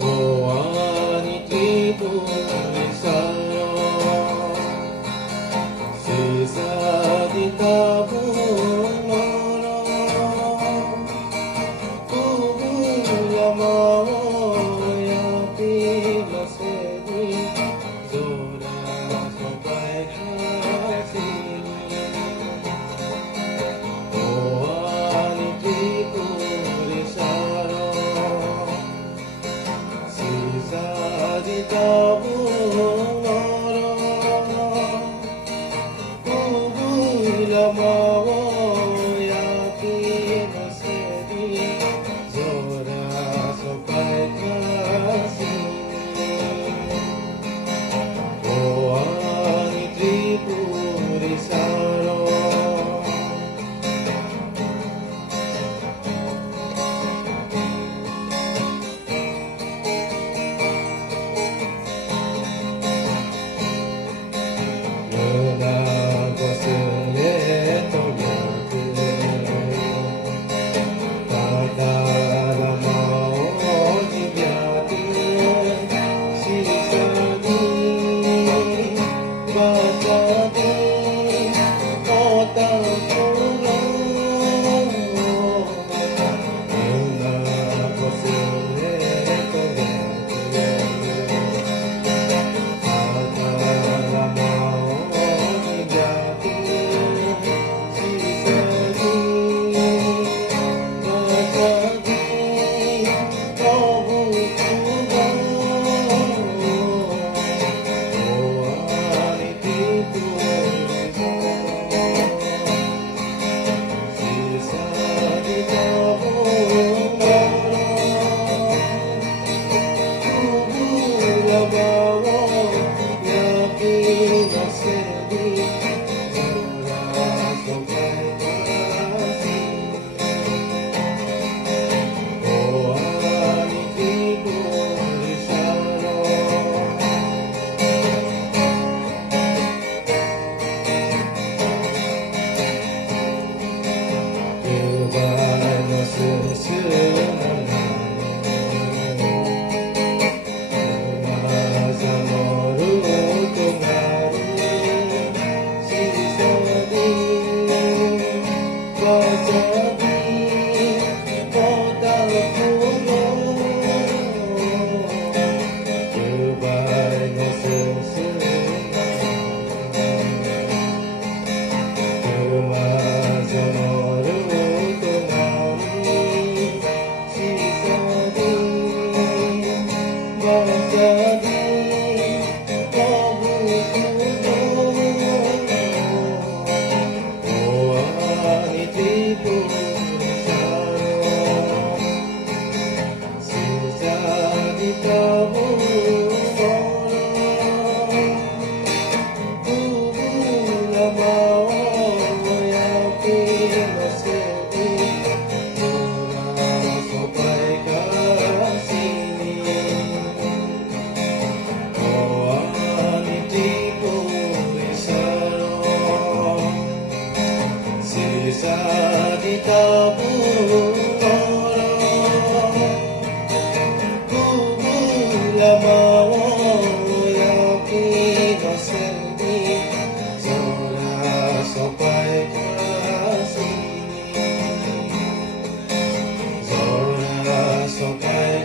Doa ni tribo Isaro, sisa di tabung loro, kubuya mau ya pimasedi, zora sampai kasini. Doa ni tribo Isaro, sisa di tabung loro, kubuya mau ya pimasedi, zora sampai kasini. Doa ni tribo Isaro, sisa di tabung loro, kubuya mau ya pimasedi, zora sampai kasini, zora sampai